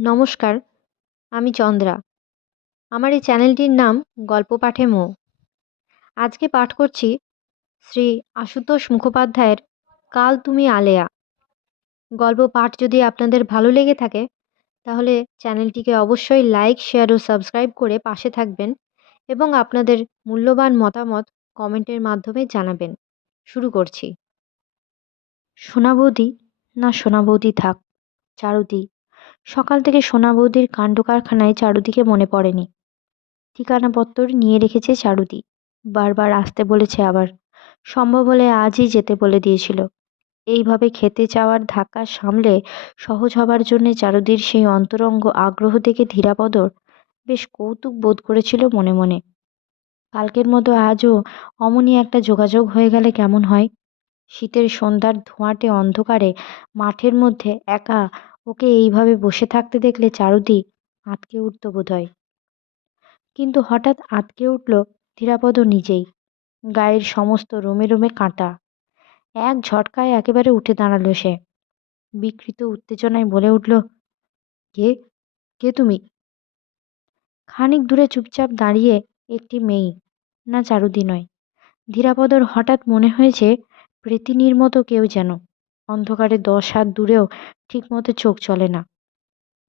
নমস্কার, আমি চন্দ্রা। আমার এই চ্যানেলটির নাম গল্প পাঠে মৌ। আজকে পাঠ করছি শ্রী আশুতোষ মুখোপাধ্যায়ের কাল তুমি আলেয়া। গল্প পাঠ যদি আপনাদের ভালো লেগে থাকে তাহলে চ্যানেলটিকে অবশ্যই লাইক, শেয়ার ও সাবস্ক্রাইব করে পাশে থাকবেন এবং আপনাদের মূল্যবান মতামত কমেন্টের মাধ্যমে জানাবেন। শুরু করছি। সোনা বৌদি না সোনা বৌদি থাক, চারুদি। সকাল থেকে সোনা বৌদির কাণ্ড কারখানায় চারুদিকে মনে পড়েনি। ঠিকানাপত্তর নিয়ে রেখেছে চারুদি। বারবার আসতে বলেছে আবার। সম্ভব হলে আজই যেতে বলে দিয়েছিল। এইভাবে খেতে চাওয়ার ধাক্কা সামলে সহজ হবার জন্যে চারুদির সেই অন্তরঙ্গ আগ্রহ দেখে ধীরাপদর বেশ কৌতুক বোধ করেছিল মনে মনে। কালকের মতো আজও অমনি একটা যোগাযোগ হয়ে গেলে কেমন হয়? শীতের সন্ধ্যার ধোঁয়াটে অন্ধকারে মাঠের মধ্যে একা ওকে এইভাবে বসে থাকতে দেখলে চারুদি আঁতকে উঠত বোধহয়। কিন্তু হঠাৎ আঁতকে উঠল ধীরাপদ নিজেই। গায়ের সমস্ত রোমে রোমে কাঁটা। এক ঝটকায় একেবারে উঠে দাঁড়ালো সে। বিকৃত উত্তেজনায় বলে উঠল, কে? কে তুমি? খানিক দূরে চুপচাপ দাঁড়িয়ে একটি মেয়ে, না চারুদি নয়। ধীরাপদর হঠাৎ মনে হয়েছে প্রেতিনীর মতো কেউ যেন। অন্ধকারে 10 হাত দূরেও ঠিকমতো চোখ চলে না।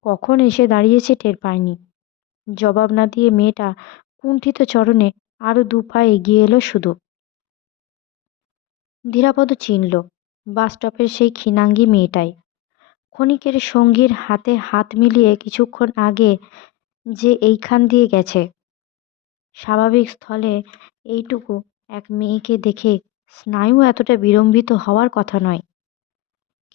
কখন এসে দাঁড়িয়েছে টের পায়নি। জবাব না দিয়ে মেয়েটা কুণ্ঠিত চরণে আরো 2 পা এগিয়ে এলো শুধু। ধীরাপদ চিনল বাসস্টপের সেই ক্ষীণাঙ্গী মেয়েটাই। ক্ষণিকের সঙ্গীর হাতে হাত মিলিয়ে কিছুক্ষণ আগে যে এইখান দিয়ে গেছে। স্বাভাবিক স্থলে এইটুকু এক মেয়েকে দেখে স্নায়ু এতটা বিড়ম্বিত হওয়ার কথা নয়।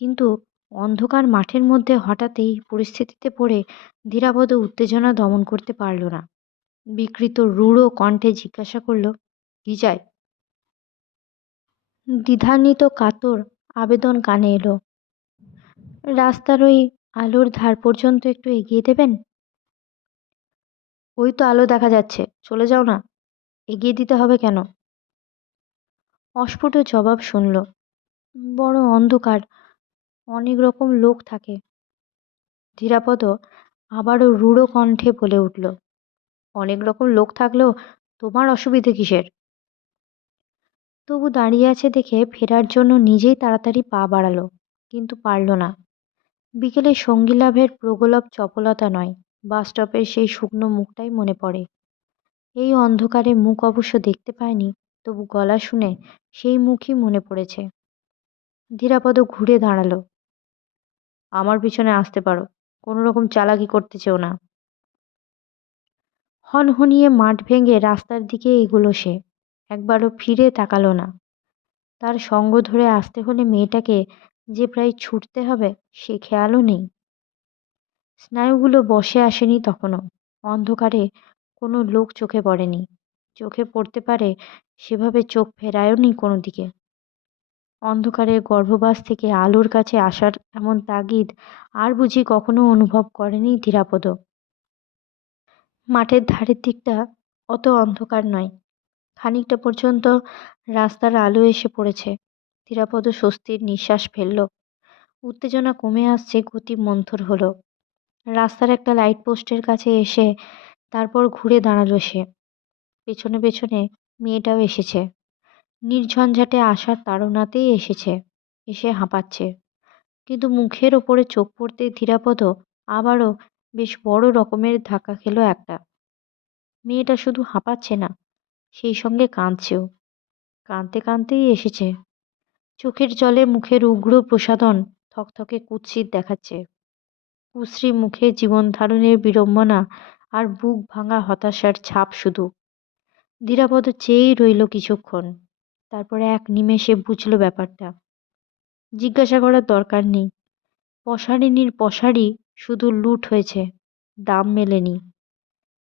কিন্তু অন্ধকার মাঠের মধ্যে হঠাৎ এই পরিস্থিতিতে পড়ে ধীরাপদ উত্তেজনা দমন করতে পারল না। বিকৃত রূঢ় কণ্ঠে জিজ্ঞাসা করল, কি চাই? দ্বিধান্বিত কাতর আবেদন কানে এলো, রাস্তার ওই আলোর ধার পর্যন্ত একটু এগিয়ে দেবেন? ওই তো আলো দেখা যাচ্ছে, চলে যাও না। এগিয়ে দিতে হবে কেন? অস্ফুট জবাব শুনল, বড় অন্ধকার, অনেক রকম লোক থাকে। ধীরাপদ আবারও রূঢ় কণ্ঠে বলে উঠল, অনেক রকম লোক থাকলেও তোমার অসুবিধে কিসের? তবু দাঁড়িয়ে আছে দেখে ফেরার জন্য নিজেই তাড়াতাড়ি পা বাড়ালো, কিন্তু পারল না। বিকেলে সঙ্গী লাভের প্রগলভ চপলতা নয়, বাসস্টপের সেই শুকনো মুখটাই মনে পড়ে। এই অন্ধকারে মুখ অবশ্য দেখতে পায়নি, তবু গলা শুনে সেই মুখই মনে পড়েছে। ধীরাপদ ঘুরে দাঁড়ালো, আমার পিছনে আসতে পারো, কোনো রকম চালাকি করতে চেও না। হনহনিয়ে মাঠ ভেঙে রাস্তার দিকে এগোলো সে। একবারও ফিরে তাকালো না। তার সঙ্গ ধরে আসতে হলে মেয়েটাকে যে প্রায় ছুটতে হবে সে খেয়ালও নেই। স্নায়ুগুলো বশে আসেনি তখনও। অন্ধকারে কোনো লোক চোখে পড়েনি, চোখে পড়তে পারে সেভাবে চোখ ফেরায়ওনি কোনো দিকে। অন্ধকারে গর্ভবাস থেকে আলোর কাছে আসার এমন তাগিদ আর বুঝি কখনো অনুভব করেনি ধীরাপদ। মাঠের ধারের দিকটা অত অন্ধকার নয়। খানিকটা পর্যন্ত রাস্তার আলো এসে পড়েছে। ধীরাপদ স্বস্তির নিঃশ্বাস ফেলল। উত্তেজনা কমে আসছে, গতি মন্থর হলো। রাস্তার একটা লাইট পোস্টের কাছে এসে তারপর ঘুরে দাঁড়ালো সে। পেছনে পেছনে মেয়েটাও এসেছে। নির্ঝঞ্ঝাটে আসার তাড়নাতেই এসেছে। এসে হাঁপাচ্ছে। কিন্তু মুখের ওপরে চোখ পড়তেই ধীরাপদ আবারও বেশ বড় রকমের ধাক্কা খেলো একটা। মেয়েটা শুধু হাঁপাচ্ছে না, সেই সঙ্গে কাঁদছেও। কাঁদতে কাঁদতেই এসেছে। চোখের জলে মুখের উগ্র প্রসাধন থকথকে কুৎসিত দেখাচ্ছে। কুশ্রী মুখে জীবন ধারণের বিড়ম্বনা আর বুক ভাঙা হতাশার ছাপ শুধু। ধীরাপদ চেয়েই রইল কিছুক্ষণ। তারপরে এক নিমেষে বুঝল ব্যাপারটা। জিজ্ঞাসা করার দরকার নেই। পসারিনীর পসারি শুধু লুট হয়েছে, দাম মেলেনি।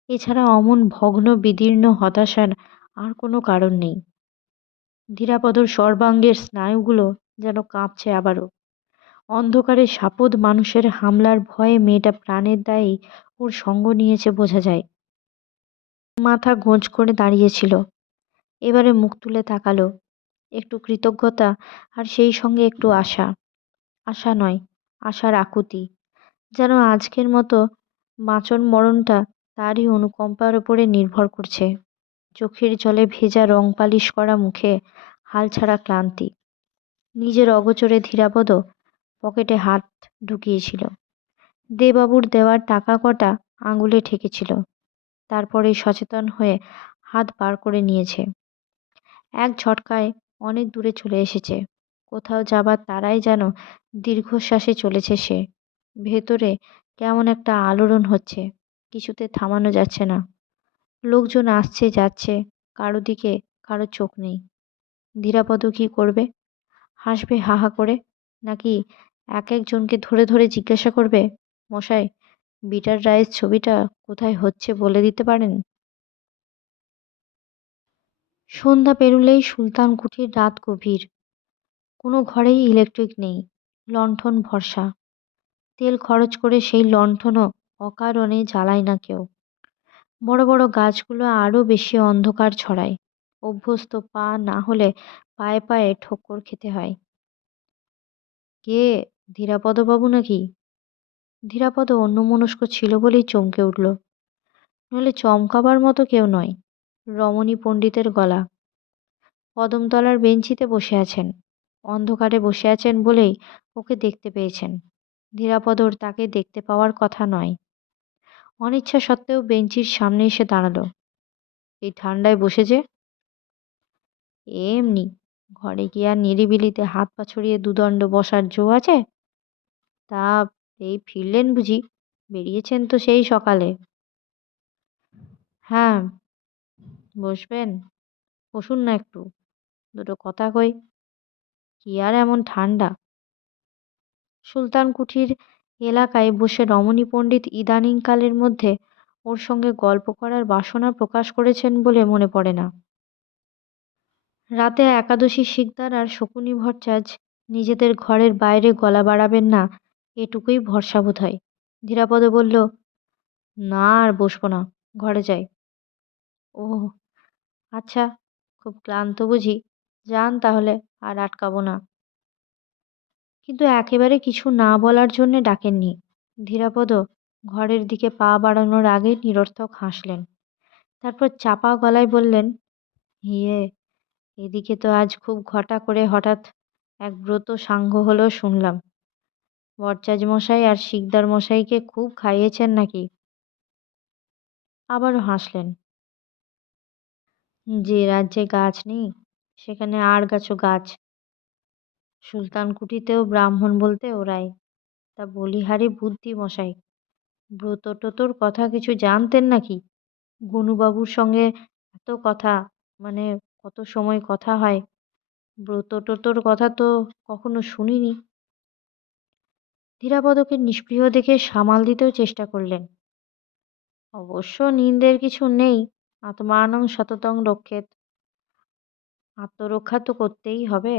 এছাড়া অমন ভগ্ন বিদীর্ণ হতাশার আর কোনো কারণ নেই। ধীরাপদর সর্বাঙ্গের স্নায়ুগুলো যেন কাঁপছে আবারও। অন্ধকারে সাপদ মানুষের হামলার ভয়ে মেয়েটা প্রাণের দায়েই ওর সঙ্গ নিয়েছে বোঝা যায়। মাথা গোঁজ করে দাঁড়িয়েছিল। এবারে মুখ তুলে তাকালো। একটু কৃতজ্ঞতা আর সেই সঙ্গে একটু আশা। আশা নয়, আশার আকুতি। যেন আজকের মতো বাঁচন মরণটা তারই অনুকম্পার ওপরে নির্ভর করছে। চোখের জলে ভেজা রং পালিশ করা মুখে হালছাড়া ক্লান্তি। নিজের অগোচরে ধীরাপদ পকেটে হাত ঢুকিয়েছিল। দেবাবুর দেওয়ার টাকা কটা আঙুলে ঠেকেছিল। তারপরে সচেতন হয়ে হাত বার করে নিয়েছে। এক ঝটকায় অনেক দূরে চলে এসেছে। কোথাও যাবার তারাই যেন দীর্ঘশ্বাসে চলেছে সে। ভেতরে কেমন একটা আলোড়ন হচ্ছে, কিছুতে থামানো যাচ্ছে না। লোকজন আসছে যাচ্ছে, কারো দিকে কারো চোখ নেই। ধীরাপদ কি করবে? হাসবে হা হা করে, নাকি এক একজনকে ধরে ধরে জিজ্ঞাসা করবে, মশাই, বিটার রাইস ছবিটা কোথায় হচ্ছে বলে দিতে পারেন? সন্ধ্যা পেরুলেই সুলতান কুঠির রাত গভীর। কোনো ঘরেই ইলেকট্রিক নেই, লণ্ঠন ভরসা। তেল খরচ করে সেই লণ্ঠনও অকারণে জ্বালায় না কেউ। বড় বড় গাছগুলো আরো বেশি অন্ধকার ছড়ায়। অভ্যস্ত পা না হলে পায়ে পায়ে ঠোক্কর খেতে হয়। কে? ধীরাপদবাবু নাকি? ধীরাপদ অন্যমনস্ক ছিল বলেই চমকে উঠল। নইলে চমকাবার মতো কেউ নয়। রমণী পণ্ডিতের গলা। কদমতলার বেঞ্চিতে বসে আছেন। অন্ধকারে বসে আছেন বলেই ওকে দেখতে পেয়েছেন। ধীরাপদর তাকে দেখতে পাওয়ার কথা নয়। অনিচ্ছা সত্ত্বেও বেঞ্চির সামনে এসে দাঁড়ালো। এই ঠান্ডায় বসে যে? এমনি। ঘরে কি আর নিরিবিলিতে হাত পা ছড়িয়ে দুদণ্ড বসার জো আছে? তা এই ফিরলেন বুঝি? বেরিয়েছেন তো সেই সকালে। হ্যাঁ, বসবেন? বসুন না একটু, দুটো কথা কই। কি আর এমন ঠান্ডা? সুলতান কুঠির এলাকায় বসে রমণী পণ্ডিত ইদানীংকালের মধ্যে ওর সঙ্গে গল্প করার বাসনা প্রকাশ করেছেন বলে মনে পড়ে না। রাতে একাদশী শিকদার আর শকুনি ভট্টাচ নিজেদের ঘরের বাইরে গলা বাড়াবেন না, এটুকুই ভরসা বোধ হয়। ধীরাপদ বলল, না আর বসবো না, ঘরে যাই। ও আচ্ছা, খুব ক্লান্ত বুঝি? যান তাহলে, আর আটকাবো না। কিন্তু একেবারে কিছু না বলার জন্যে ডাকেননি। ধীরাপদ ঘরের দিকে পা বাড়ানোর আগে নিরর্থক হাসলেন। তারপর চাপা গলায় বললেন, ইয়ে, এদিকে তো আজ খুব ঘটা করে হঠাৎ এক ব্রত সাঙ্গ হলো শুনলাম। বরচাজ মশাই আর শিকদার মশাইকে খুব খাইয়েছেন নাকি? আবারও হাসলেন। যে রাজ্যে গাছ নেই সেখানে আর গাছও গাছ। সুলতান কুঠিতেও ব্রাহ্মণ বলতে ওরাই। তা বলিহারি বুদ্ধি মশাই, ব্রত টতোর কথা কিছু জানতেন নাকি? গনুবাবুর সঙ্গে এত কথা, মানে কত সময় কথা হয়, ব্রত টতোর কথা তো কখনো শুনিনি। ধীরাপদকে নিষ্পৃহ দেখে সামাল দিতেও চেষ্টা করলেন। অবশ্য নিন্দের কিছু নেই, আত্মানং সততং রক্ষেত। আত্মরক্ষা তো করতেই হবে,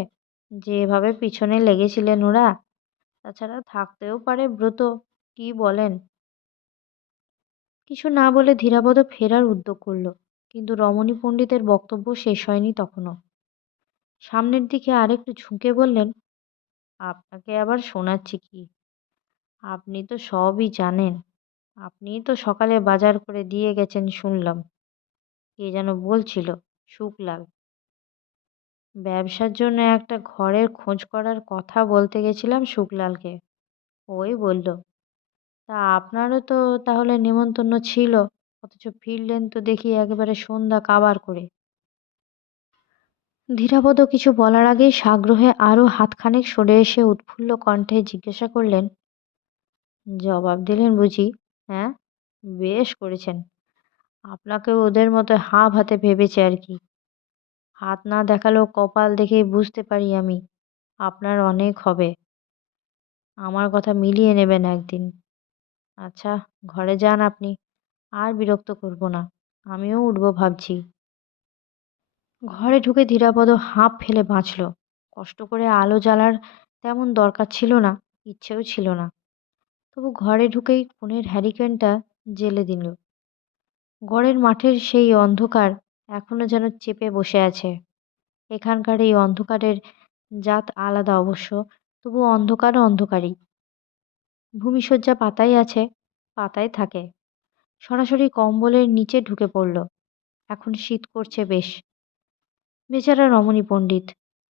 যেভাবে পিছনে লেগেছিলেন ওরা। তাছাড়া থাকতেও পারে ব্রত, কি বলেন? কিছু না বলে ধীরাপদ ফেরার উদ্যোগ করল, কিন্তু রমণী পণ্ডিতের বক্তব্য শেষ হয়নি তখনও। সামনের দিকে আরেকটু ঝুঁকে বললেন, আপনাকে আবার শোনাচ্ছি কি? আপনি তো সবই জানেন। আপনিই তো সকালে বাজার করে দিয়ে গেছেন শুনলাম। কে যেন বলছিল, শুকলাল। ব্যবসার জন্য একটা ঘরের খোঁজ করার কথা বলতে গেছিলাম শুকলালকে। ওই বলল, তা আপনারও তো তাহলে নেমন্তন্ন ছিল, অথচ ফিরলেন তো দেখি একেবারে সন্ধ্যা কাবার করে। ধীরাপদ কিছু বলার আগেই সাগ্রহে আরো হাতখানেক সরে এসে উৎফুল্ল কণ্ঠে জিজ্ঞাসা করলেন, জবাব দিলেন বুঝি? হ্যাঁ, বেশ করেছেন। আপনাকে ওদের মতো হাঁ ভাতে ভেবেছে আর কি। হাত না দেখালেও কপাল দেখেই বুঝতে পারি আমি, আপনার অনেক হবে। আমার কথা মিলিয়ে নেবেন একদিন। আচ্ছা, ঘরে যান আপনি, আর বিরক্ত করব না। আমিও উঠব ভাবছি। ঘরে ঢুকে ধীরাপদ হাঁপ ফেলে বাঁচল। কষ্ট করে আলো জ্বালার তেমন দরকার ছিল না, ইচ্ছেও ছিল না। তবু ঘরে ঢুকেই কোণের হ্যারিকেনটা জ্বেলে দিল। গড়ের মাঠের সেই অন্ধকার এখনো যেন চেপে বসে আছে। এখানকার এই অন্ধকারের জাত আলাদা অবশ্য, তবু অন্ধকার অন্ধকারই। ভূমিশয্যা পাতায় আছে, পাতায় থাকে। সরাসরি কম্বলের নিচে ঢুকে পড়ল। এখন শীত করছে বেশ। বেচারা রমণী পণ্ডিত।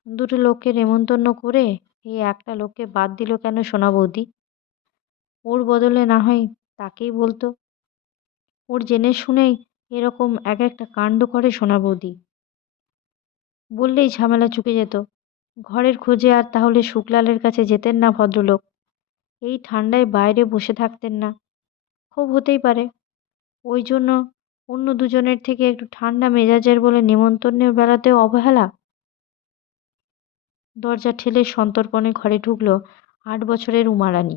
দুটো লোককে নেমন্তন্ন করে এই একটা লোককে বাদ দিল কেন সোনা বৌদি? ওর বদলে না হয় তাকেই বলতো। ওর জেনে শুনেই এরকম এক একটা কাণ্ড করে সোনা বৌদি। বললেই ঝামেলা চুকে যেত। ঘরের খোঁজে আর তাহলে শুকলালের কাছে যেতেন না ভদ্রলোক। এই ঠান্ডায় বাইরে বসে থাকতেন না। খুব হতেই পারে ওই জন্য অন্য দুজনের থেকে একটু ঠান্ডা মেজাজের বলে নেমন্তন্নের বেলাতেও অবহেলা। দরজা ঠেলে সন্তর্পণে ঘরে ঢুকল ৮ বছরের উমারানী।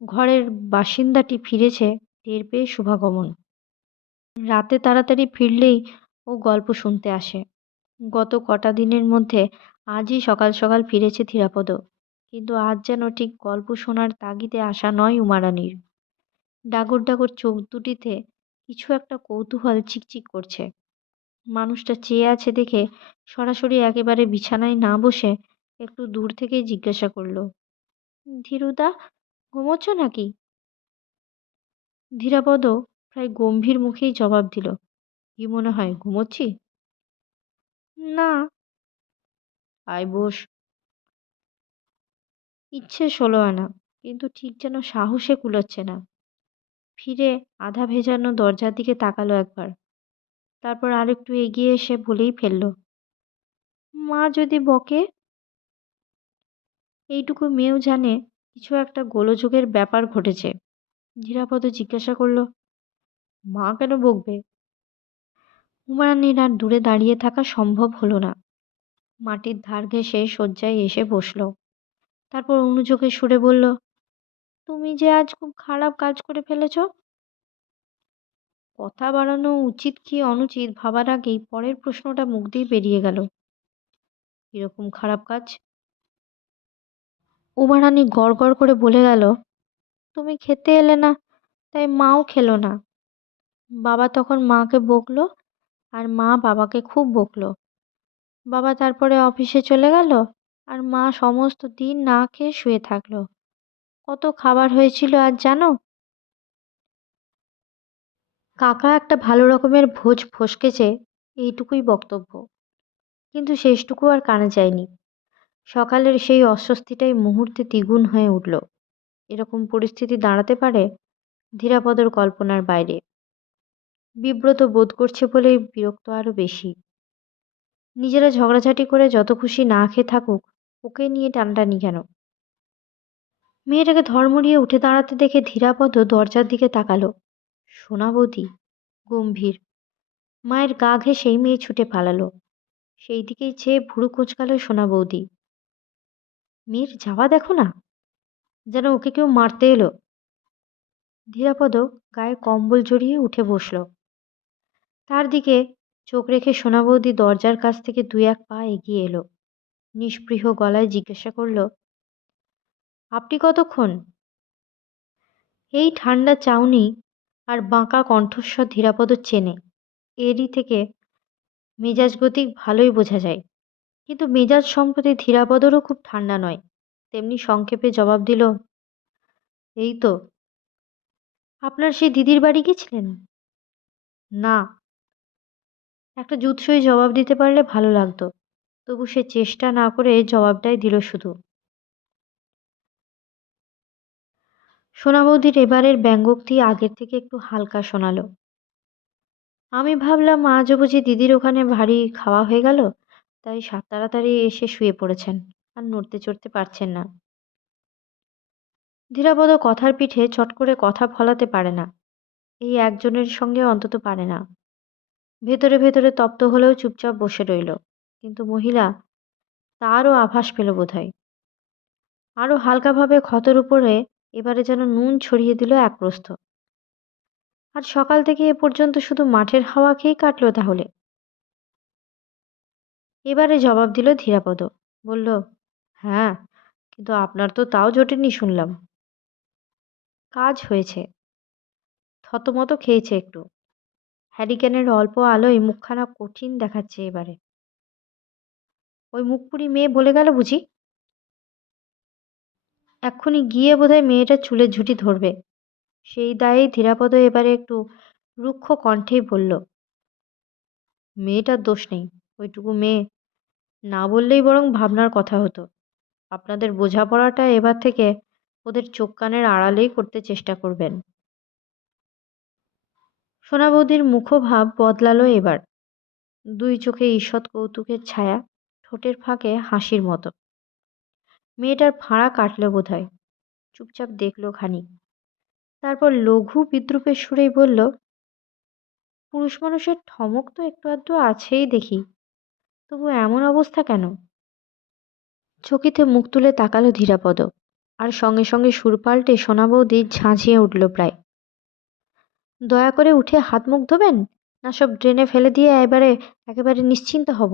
ঘরের বাসিন্দাটি ফিরেছে টের পেয়ে শুভাগমন। রাতে তাড়াতাড়ি ফিরলেই ও গল্প শুনতে আসে। গত কটা দিনের মধ্যে আজই সকাল সকাল ফিরেছে ধীরাপদ। কিন্তু আজ যেন ঠিক গল্প শোনার তাগিদে আসা নয় উমারানীর। ডাগর ডাগর চোখ দুটিতে কিছু একটা কৌতূহল চিকচিক করছে। মানুষটা চেয়ে আছে দেখে সরাসরি একেবারে বিছানায় না বসে একটু দূর থেকেই জিজ্ঞাসা করল, ধীরুদা, ঘুমোচ্ছ নাকি? ধীরাপদ প্রায় গম্ভীর মুখেই জবাব দিল, কি মনে হয় ঘুমোচ্ছি? না। আয় বস। ইচ্ছে ষোলো আনা, কিন্তু ঠিক যেন সাহসে কুলোচ্ছে না। ফিরে আধা ভেজানো দরজার দিকে তাকালো একবার, তারপর আরেকটু এগিয়ে এসে বলেই ফেলল, মা যদি বকে? এইটুকু মেয়েও জানে কিছু একটা গোলযোগের ব্যাপার ঘটেছে। ধীরাপদ জিজ্ঞাসা করল, মা কেন বকবে? উমারানীর আর দূরে দাঁড়িয়ে থাকা সম্ভব হলো না। মাটির ধার ঘেঁষে শয্যায় এসে বসল। তারপর অনুযোগের সুরে বলল, তুমি যে আজ খুব খারাপ কাজ করে ফেলেছ। কথা বাড়ানো উচিত কি অনুচিত ভাবার আগেই পরের প্রশ্নটা মুখ দিয়ে বেরিয়ে গেল, কিরকম খারাপ কাজ? উমারানী গড় গড় করে বলে গেল, তুমি খেতে এলে না, তাই মাও খেলো না। বাবা তখন মাকে বকলো, আর মা বাবাকে খুব বকলো। বাবা তারপরে অফিসে চলে গেল, আর মা সমস্ত দিন না খেয়ে শুয়ে থাকলো। কত খাবার হয়েছিল আজ জানো? কাকা একটা ভালো রকমের ভোজ ফসকেছে, এইটুকুই বক্তব্য। কিন্তু শেষটুকু আর কানে যায়নি। সকালের সেই অস্বস্তিটাই মুহূর্তে দ্বিগুণ হয়ে উঠল। এরকম পরিস্থিতি দাঁড়াতে পারে ধীরাপদর কল্পনার বাইরে। বিব্রত বোধ করছে বলেই বিরক্ত আরও বেশি। নিজেরা ঝগড়াঝাটি করে যত খুশি না খেয়ে থাকুক, ওকে নিয়ে টানাটানি কেন? মেয়েটাকে ধর্মড়িয়ে উঠে দাঁড়াতে দেখে ধীরাপদ দরজার দিকে তাকালো। সোনা বৌদি, গম্ভীর। মায়ের গা ঘেঁষেই মেয়ে ছুটে পালালো। সেই দিকেই চেয়ে ভুরু কুঁচকাল সোনা বৌদি। মেয়ের যাওয়া দেখো না, যেন ওকে কেউ মারতে এলো। ধীরাপদ গায়ে কম্বল জড়িয়ে উঠে বসল। তার দিকে চোখ রেখে সোনা বৌদি দরজার কাছ থেকে ২-১ পা এগিয়ে এলো। নিস্পৃহ গলায় জিজ্ঞাসা করল, আপনি কতক্ষণ? এই ঠান্ডা চাউনি আর বাঁকা কণ্ঠস্বর ধীরাপদ চেনে। এরই থেকে মেজাজ গতিক ভালোই বোঝা যায়। কিন্তু মেজাজ সম্প্রতি ধীরাপদরও খুব ঠান্ডা নয়। তেমনি সংক্ষেপে জবাব দিল, এই তো। আপনার সেই দিদির বাড়ি গেছিলেন? না। একটা জুৎসই জবাব দিতে পারলে ভালো লাগতো। তবু সে চেষ্টা না করে জবাবটাই দিল শুধু। সোনা বৌদির এবারের ব্যঙ্গোক্তি আগের থেকে একটু হালকা শোনালো। আমি ভাবলাম আজও বুঝি দিদির ওখানে ভারী খাওয়া হয়ে গেল, তাই তাড়াতাড়ি এসে শুয়ে পড়েছেন, আর নড়তে চড়তে পারছেন না। ধীরাপদ কথার পিঠে চট করে কথা ফলাতে পারে না। এই একজনের সঙ্গে অন্তত পারে না। ভেতরে ভেতরে তপ্ত হলেও চুপচাপ বসে রইল। কিন্তু মহিলা তারও আভাস পেল বোধহয়। আরও হালকাভাবে ক্ষতর উপরে এবারে যেন নুন ছড়িয়ে দিল এক প্রস্থ। আর সকাল থেকে এ পর্যন্ত শুধু মাঠের হাওয়া খেয়েই কাটলো তাহলে? এবারে জবাব দিল ধীরাপদ। বলল, হ্যাঁ, কিন্তু আপনার তো তাও জোটেনি শুনলাম। কাজ হয়েছে। থতমত খেয়েছে একটু। হ্যারিকেনের অল্প আলোয় মুখখানা কঠিন দেখাচ্ছে এবারে। ওই মুখপুরি মেয়ে বলে গেল বুঝি? এক্ষুনি গিয়ে বোধহয় মেয়েটার চুলের ঝুঁটি ধরবে। সেই দায়েই ধীরাপদ এবারে একটু রুক্ষ কণ্ঠেই বলল, মেয়েটার দোষ নেই। ওইটুকু মেয়ে, না বললেই বরং ভাবনার কথা হতো। আপনাদের বোঝাপড়াটা এবার থেকে ওদের চোখ কানের আড়ালেই করতে চেষ্টা করবেন। সোনা বৌদির মুখভাব বদলালো এবার। দুই চোখে ঈষৎ কৌতুকের ছায়া, ঠোঁটের ফাঁকে হাসির মতো। মেয়েটার ফাঁড়া কাটল বোধহয়। চুপচাপ দেখল খানিক, তারপর লঘু বিদ্রূপের সুরেই বলল, পুরুষ মানুষের ঠমক তো একটু আধটু আছেই দেখি, তবু এমন অবস্থা কেন? চকিতে মুখ তুলে তাকালো ধীরাপদ, আর সঙ্গে সঙ্গে সুর পাল্টে সোনা বৌদি ঝাঁঝিয়ে উঠল প্রায়। দয়া করে উঠে হাত মুখ ধোবেন, না সব ড্রেনে ফেলে দিয়ে একেবারে নিশ্চিন্ত হব?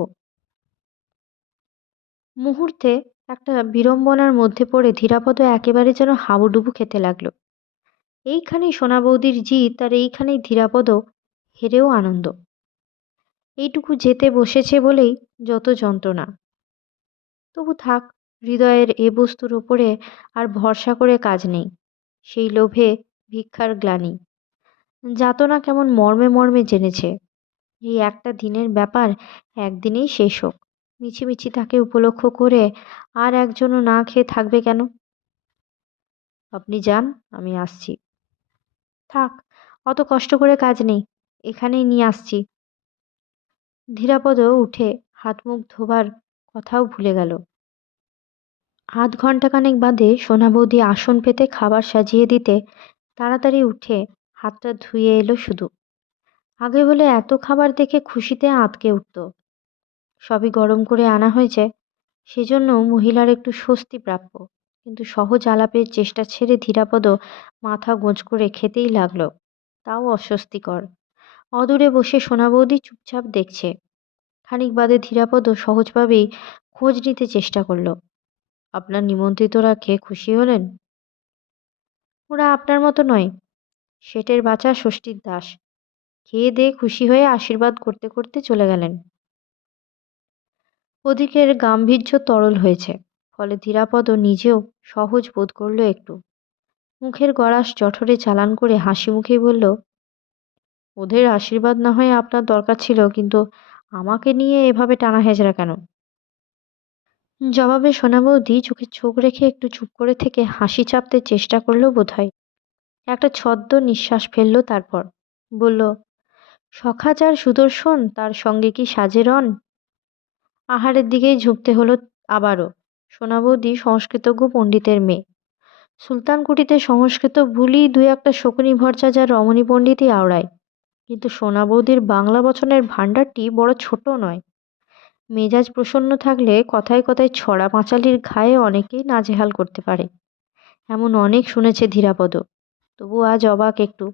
মুহূর্তে একটা বিড়ম্বনার মধ্যে পড়ে ধীরাপদ একেবারে যেন হাবুডুবু খেতে লাগলো। এইখানেই সোনা বৌদির জিত, আর এইখানেই ধীরাপদ হেরেও আনন্দ। এইটুকু যেতে বসেছে বলেই যত যন্ত্রণা। তবু থাক, হৃদয়ের এ বস্তুর ওপরে আর ভরসা করে কাজ নেই। সেই লোভে ভিক্ষার গ্লানি, যাতনা কেমন মর্মে মর্মে জেনেছে। এই একটা দিনের ব্যাপার, একদিনেই শেষ হোক। মিছিমিছি তাকে উপলক্ষ করে আর একজনও না খেয়ে থাকবে কেন? আপনি যান, আমি আসছি। থাক, অত কষ্ট করে কাজ নেই, এখানেই নিয়ে আসছি। ধীরাপদ উঠে হাত মুখ ধোবার কথাও ভুলে গেল। আধ ঘন্টাখানেক বাদে সোনা বৌদি আসন পেতে খাবার সাজিয়ে দিতে তাড়াতাড়ি উঠে হাতটা ধুয়ে এলো শুধু। আগে হলে এত খাবার দেখে খুশিতে আঁতকে উঠত। সবই গরম করে আনা হয়েছে, সেজন্য মহিলার একটু স্বস্তি প্রাপ্য। কিন্তু সহজ আলাপের চেষ্টা ছেড়ে ধীরাপদ মাথা গোঁজ করে খেতেই লাগলো। তাও অস্বস্তিকর। অদূরে বসে সোনা বৌদি চুপচাপ দেখছে। খানিক বাদে ধীরাপদ সহজভাবেই খোঁজ নিতে চেষ্টা করলো, আপনার নিমন্ত্রিতরা খেয়ে খুশি হলেন? ওরা আপনার মতো নয়, শেঠের বাচ্চা ষষ্ঠীর দাস। খেয়ে দিয়ে খুশি হয়ে আশীর্বাদ করতে করতে চলে গেলেন। ওদিকের গাম্ভীর্য তরল হয়েছে, ফলে ধীরাপদ নিজেও সহজ বোধ করল একটু। মুখের গড়াস জঠরে চালান করে হাসি মুখেই বলল, ওদের আশীর্বাদ না হয় আপনার দরকার ছিল, কিন্তু আমাকে নিয়ে এভাবে টানা হেজরা কেন? জবাবে সোনা বৌদি চোখে চোখ রেখে একটু চুপ করে থেকে হাসি চাপতে চেষ্টা করলো বোধহয়। একটা ছদ্ম নিঃশ্বাস ফেলল, তারপর বলল, সখাচার সুদর্শন, তার সঙ্গে কি সাজে রণ? আহারের দিকেই ঝুঁকতে হলো আবারও। সোনা বৌদি সংস্কৃতজ্ঞ পণ্ডিতের মেয়ে। সুলতানকুটিতে সংস্কৃত ভুলি দুই একটা শকুনি ভরচা যা রমণী পণ্ডিতই আওড়ায়, কিন্তু সোনা বৌদির বাংলা বচনের ভাণ্ডারটি বড় ছোট নয়। মেজাজ প্রসন্ন থাকলে কথায় কথায় ছড়া পাঁচালির ঘায়ে অনেকেই নাজেহাল করতে পারে, এমন অনেক শুনেছে ধীরাপদ। তবু আজ অবাক একটু,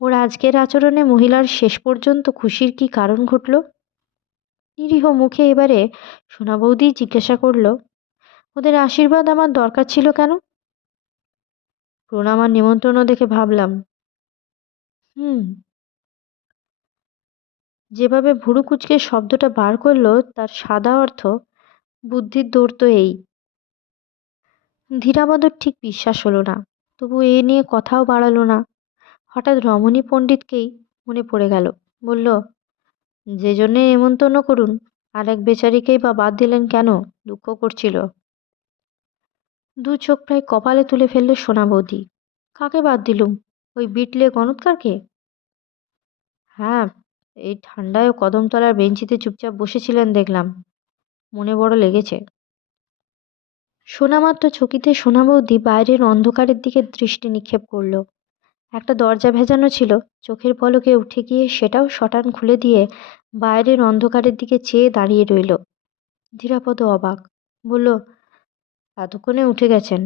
ওর আজকের আচরণে মহিলার শেষ পর্যন্ত খুশির কি কারণ ঘটল? নিরীহ মুখে এবারে সোনা বৌদি জিজ্ঞাসা করল, ওদের আশীর্বাদ আমার দরকার ছিল কেন? প্রণাম আর নিমন্ত্রণও দেখে ভাবলাম। হুম। যেভাবে ভুরু কুঁচকে শব্দটা বার করলো, তার সাদা অর্থ বুদ্ধির দৌড় তো এই। ধীরাবদর ঠিক বিশ্বাস হলো না, তবু এ নিয়ে কথাও বাড়ালো না। হঠাৎ রমণী পণ্ডিতকেই মনে পড়ে গেল। বলল, যে জন্যে নেমন্তন্ন করুন, আর এক বেচারিকেই বা বাদ দিলেন কেন? দুঃখ করছিল। দু চোখ প্রায় কপালে তুলে ফেলল সোনা বৌদি। কাকে বাদ দিলুম? ওই বিটলে গণৎকারকে? হ্যাঁ, এই ঠান্ডায় কদমতলার বেঞ্চিতে চুপচাপ বসেছিলেন দেখলাম, মনে বড় লেগেছে। শোনামাত্র চকিতে সোনা বৌদি বাইরের অন্ধকারের দিকে দৃষ্টি নিক্ষেপ করল। একটা দরজা ভেজানো ছিল, চোখের পলকে উঠে গিয়ে সেটাও শটান খুলে দিয়ে বাইরের অন্ধকারের দিকে চেয়ে দাঁড়িয়ে রইল। ধীরাপদ অবাক, বলল, এতক্ষণে উঠে গেছেন?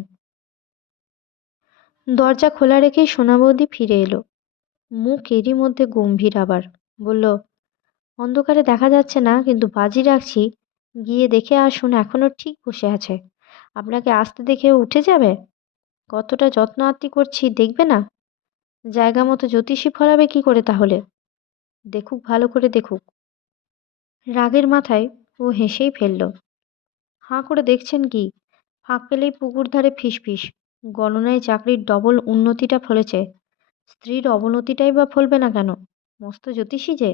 দরজা খোলা রেখেই সোনা বৌদি ফিরে এলো। মুখ এরই মধ্যে গম্ভীর আবার। বলল, অন্ধকারে দেখা যাচ্ছে না, কিন্তু বাজি রাখছি গিয়ে দেখে আসুন এখনো ঠিক বসে আছে। আপনাকে আসতে দেখে উঠে যাবে? কতটা যত্ন আত্তি করছি দেখবে না? জায়গা মতো জ্যোতিষী ফলাবে কি করে তাহলে? দেখুক, ভালো করে দেখুক। রাগের মাথায় ও হেসেই ফেলল। হাঁ করে দেখছেন কি? ফাঁক পেলেই পুকুর ধারে ফিসফিস। গণনায় চাকরির ডবল উন্নতিটা ফলেছে, স্ত্রীর অবনতিটাই বা ফলবে না কেন? মস্ত জ্যোতিষী যে।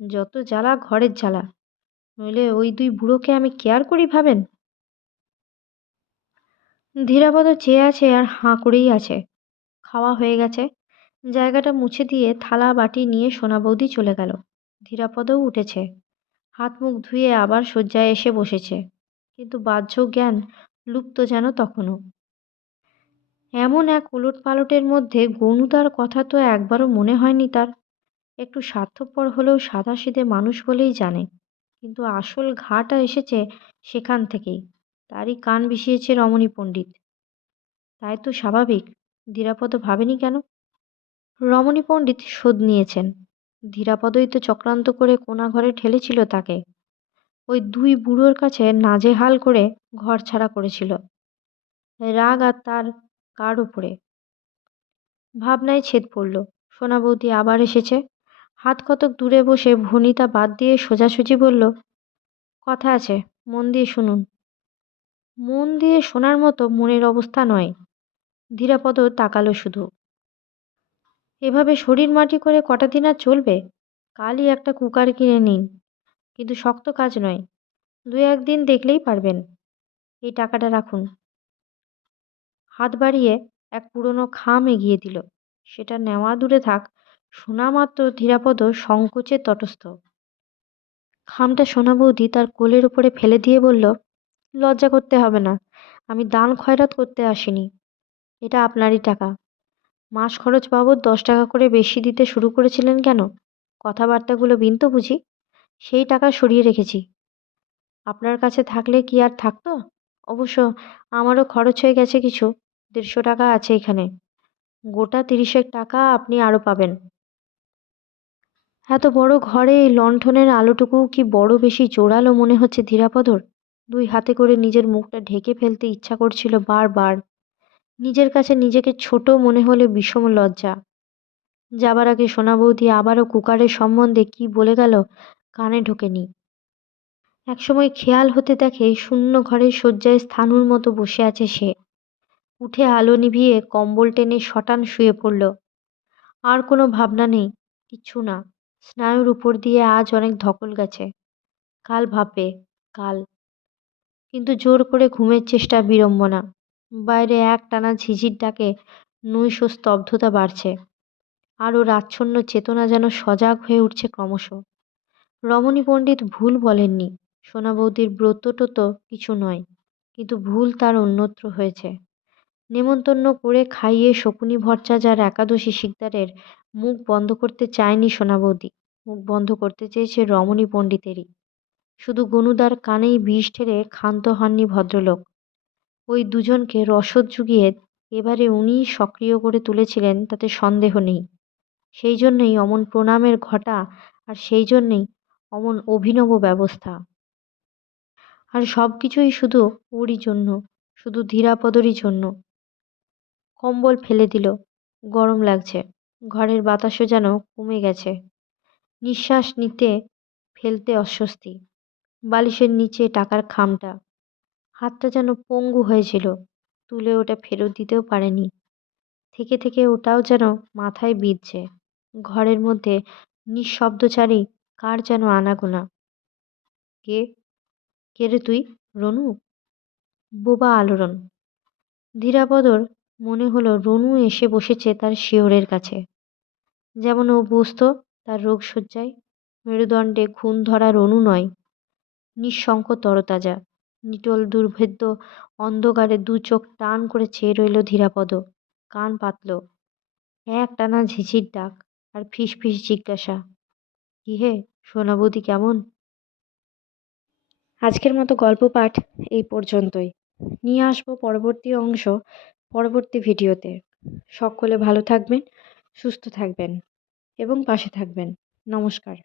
যত জ্বালা ঘরের জ্বালা, নইলে ওই দুই বুড়োকে আমি কেয়ার করি ভাবেন? ধীরাপদ চেয়ে আছে আর হাঁ করেই আছে। খাওয়া হয়ে গেছে। জায়গাটা মুছে দিয়ে থালা বাটি নিয়ে সোনা বৌদি চলে গেল। ধীরাপদও উঠেছে, হাত মুখ ধুয়ে আবার শয্যায় এসে বসেছে, কিন্তু বাহ্য জ্ঞান লুপ্ত যেন তখনও। এমন এক উলটপালটের মধ্যে গনুদার কথা তো একবারও মনে হয়নি তার। একটু স্বার্থপর হলেও সাদাসিধে মানুষ বলেই জানে, কিন্তু আসল ঘাটা এসেছে সেখান থেকেই। তারই কান বিষিয়েছে রমণী পণ্ডিত। তাই তো স্বাভাবিক। ধীরাপদ ভাবেনি কেন? রমণী পণ্ডিত শোধ নিয়েছেন। ধীরাপদই তো চক্রান্ত করে কোণা ঘরে ঠেলেছিল তাকে। ওই দুই বুড়োর কাছে নাজেহাল করে ঘর ছাড়া করেছিল। রাগ আর তার কার উপরে? ভাবনায় ছেদ পড়ল। সোনা বৌদি আবার এসেছে। হাত কতক দূরে বসে ভনিতা বাদ দিয়ে সোজাসুজি বলল, কথা আছে, মন দিয়ে শুনুন। মন দিয়ে শোনার মতো মনের অবস্থা নয়। ধীরাপদ তাকালো শুধু। এভাবে শরীর মাটি করে কটা দিন আর চলবে? কালই একটা কুকার কিনে নিন, কিন্তু শক্ত কাজ নয়। দু একদিন দেখলেই পারবেন। এই টাকাটা রাখুন। হাত বাড়িয়ে এক পুরনো খাম এগিয়ে দিল। সেটা নেওয়া দূরে থাক, শোনা মাত্র ধীরাপদ সংকোচে তটস্থ। খামটা সোনা বৌদি তার কোলের উপরে ফেলে দিয়ে বলল, লজ্জা করতে হবে না, আমি দান খয়রাত করতে আসিনি। এটা আপনারই টাকা। মাস খরচ বাবদ 10 টাকা করে বেশি দিতে শুরু করেছিলেন কেন? কথাবার্তাগুলো বিনতো বুঝি? সেই টাকা সরিয়ে রেখেছি। আপনার কাছে থাকলে কি আর থাকতো? অবশ্য আমারও খরচ হয়ে গেছে কিছু। 150 টাকা আছে এখানে। গোটা 30 টাকা আপনি আরও পাবেন। এত বড় ঘরে এই লণ্ঠনের আলোটুকু কি বড় বেশি জোরালো মনে হচ্ছে ধীরাপদর? দুই হাতে করে নিজের মুখটা ঢেকে ফেলতে ইচ্ছা করছিল বারবার। নিজের কাছে নিজেকে ছোট মনে হলে বিষম লজ্জা। যাবার আগে সোনা বৌদি আবারও কুকারের সম্বন্ধে কি বলে গেল কানে ঢোকেনি। একসময় খেয়াল হতে দেখে শূন্য ঘরের শয্যায় স্থাণুর মতো বসে আছে সে। উঠে আলো নিভিয়ে কম্বল টেনে শটান শুয়ে পড়ল। আর কোনো ভাবনা নেই, কিচ্ছু না। স্নায়ুর উপর দিয়ে আজ অনেক ধকল গেছে। কাল ভাববে, কাল। কিন্তু জোর করে ঘুমের চেষ্টা বিড়ম্বনা। বাইরে একটানা ঝিঝির ডাকে নৈশ স্তব্ধতা বাড়ছে। আরও রাচ্ছন্ন চেতনা যেন সজাগ হয়ে উঠছে ক্রমশ। রমণী পণ্ডিত ভুল বলেননি। সোনা বৌদির ব্রতটত কিছু নয়, কিন্তু ভুল তার অন্যত্র হয়েছে। নেমন্তন্ন করে খাইয়ে শকুনি ভট্টাচার একাদশী শিকদারের মুখ বন্ধ করতে চায়নি সোনা বৌদি। মুখ বন্ধ করতে চেয়েছে রমণী পণ্ডিতেরই। শুধু গনুদার কানেই বিষ ঢেলে ক্ষান্ত হননি ভদ্রলোক। ওই দুজনকে রসদ জুগিয়ে এবারে উনিই সক্রিয় করে তুলেছিলেন তাতে সন্দেহ নেই। সেই জন্যই অমন প্রণামের ঘটা, আর সেই জন্যেই অমন অভিনব ব্যবস্থা। আর সব কিছুই শুধু ওরই জন্য, শুধু ধীরাপদরই জন্য। কম্বল ফেলে দিল। গরম লাগছে। ঘরের বাতাসও যেন কমে গেছে। নিঃশ্বাস নিতে ফেলতে অস্বস্তি। বালিশের নিচে টাকার খামটা। হাতটা যেন পঙ্গু হয়েছিল। তুলে ওটা ফেরত দিতেও পারেনি। থেকে থেকে ওটাও যেন মাথায় বিঁধছে। ঘরের মধ্যে নিঃশব্দচারী কার যেন আনাগোনা। কে? কে রে তুই? রনু? বোবা আলোড়ন। ধীরাপদর মনে হলো রনু এসে বসেছে তার শিয়রের কাছে। যেমন ও বসত তার রোগশয্যায়। মেরুদণ্ডে খুন ধরা রনু নয়, নিঃশঙ্ক তরতাজা। নিটোল দুর্ভেদ্য অন্ধকারে দু চোখ টান করে চেয়ে রইল ধীরাপদ। কান পাতল। একটানা ঝিঝির ডাক আর ফিস ফিস জিজ্ঞাসা, কি হে সোনাবতী কেমন? আজকের মতো গল্প পাঠ এই পর্যন্তই। নিয়ে আসবো পরবর্তী অংশ পরবর্তী ভিডিওতে। সকলে ভালো থাকবেন, সুস্থ থাকবেন এবং পাশে থাকবেন। নমস্কার।